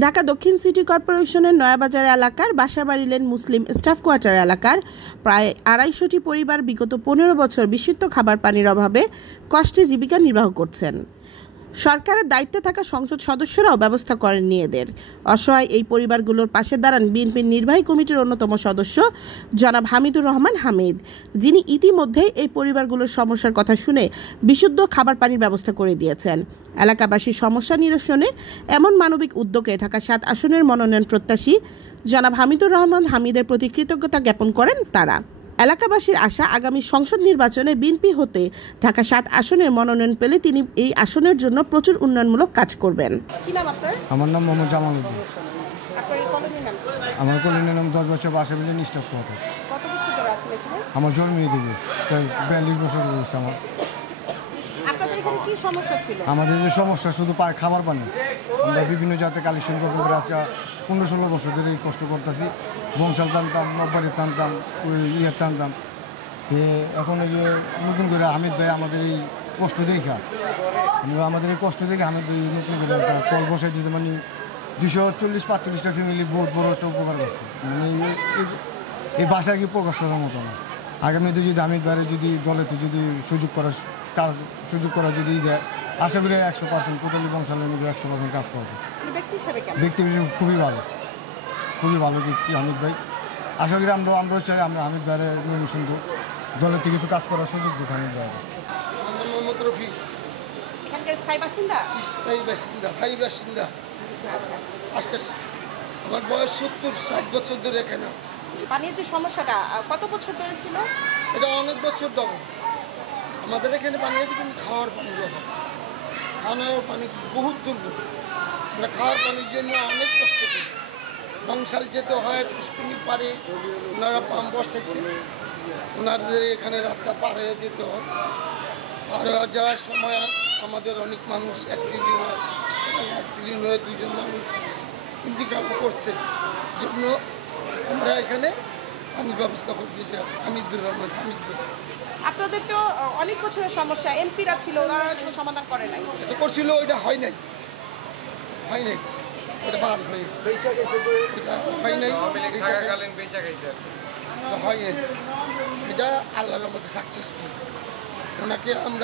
ঢাকা দক্ষিণ সিটি কর্পোরেশনের নয়াবাজার এলাকার বাসাবাড়ি লেন মুসলিম স্টাফ কোয়ার্টার এলাকার প্রায় ২৫০টি পরিবার বিগত ১৫ বছর বিশুদ্ধ খাবার পানির অভাবে কষ্টে জীবিকা নির্বাহ করছেন। সরকারের দায়িত্বে থাকা সংসদ সদস্যরাও ব্যবস্থা করেননি এদের। অসহায় এই পরিবারগুলোর পাশে দাঁড়ান বিএনপির নির্বাহী কমিটির অন্যতম সদস্য জনাব হামিদুর রহমান হামিদ, যিনি ইতিমধ্যেই এই পরিবারগুলোর সমস্যার কথা শুনে বিশুদ্ধ খাবার পানির ব্যবস্থা করে দিয়েছেন। এলাকাবাসীর সমস্যা নিরসনে এমন মানবিক উদ্যোগে ঢাকা ৭ আসনের মনোনয়ন প্রত্যাশী জনাব হামিদুর রহমান হামিদের প্রতি কৃতজ্ঞতা জ্ঞাপন করেন তারা। এলাকাবাসীর আশা, আগামী সংসদ নির্বাচনে বিএনপি হতে ঢাকা ৭ আসনের মনোনয়ন পেলে তিনি এই আসনের জন্য প্রচুর উন্নয়নমূলক কাজ করবেন। আমার নাম মোহাম্মদ জামাল উদ্দিন। আমার কলোনির নাম ১০ বছর বাসাবাড়ি লেন স্টাফ কোয়ার্টার। আমার জন্মই দেবে ৪২ বছর রয়েছে। আমাদের যে সমস্যা শুধু খাবার পানি, আমরা বিভিন্ন জায়গাতে কালেকশন করতে পারি। আজকে ১৫-১৬ বছর ধরে কষ্ট করতেছি। বংশাল টানতাম, নব্বারের টানতাম, ইয়ের টানতাম। তো এখন এই যে নতুন করে হামিদ ভাই আমাদের এই কষ্ট দেখা, আমাদের এই কষ্ট দেখে হামিদ ভাই নতুন করে একটা কল বসাই দিয়েছে। মানে ২৪০-৪৫টা ফ্যামিলি বহুত বড় একটা উপকার করছে। মানে এই ভাষা কি প্রকাশ করার মতো না। আগামীতে যদি হামিদ ভাইয়ের যদি দলেতে যদি সুযোগ করা যদি দেয়, আশা করি ১০০% কোটালি বংশালের মধ্যে ১০০% কাজ করবে। ব্যক্তি হিসেবে খুবই ভালো ব্যক্তি হামিদ ভাই। আশা করি আমরাও চাই আমরা হামিদ ভাইয়ের সুন্দর দলের থেকে কিছু কাজ করার সুযোগ দিই হামিদ ভাই। আমার বয়স ৭০-৬০ বছর ধরে এখানে আছে। পানির যে সমস্যাটা কত বছর ধরে ছিল? এটা অনেক বছর ধরে আমাদের এখানে পানি আছে, কিন্তু খাওয়ার পানির অভাব। খাওয়ার পানি বহুত দুর্বল। আমরা খাওয়ার পানির জন্য অনেক কষ্ট করি। বংশাল যেতে হয়, পুষ্কুনির পারে ওনারা পাম্প বসেছে, ওনাদের এখানে রাস্তা পার হয়ে যেতে হয়। পার হয়ে যাওয়ার সময় আমাদের অনেক মানুষ অ্যাক্সিডেন্ট হয়ে ২জন মানুষ ইন্তিকাল করছে। জন্য আমরা এখানে পানির ব্যবস্থা করে দিয়েছি হামিদুর রহমান হামিদ। আপনাদের তো অনেক বছরের সমস্যা, এমপিরা ছিল, ওরা সমাধান করে নাই। এটা করছিল, ওইটা হয় নাই, ওটা বাদ হয়ে গেছে। এটা হয় নাই, এটা আল্লাহর মধ্যে সাকসেসফুল। ওনাকে আমরা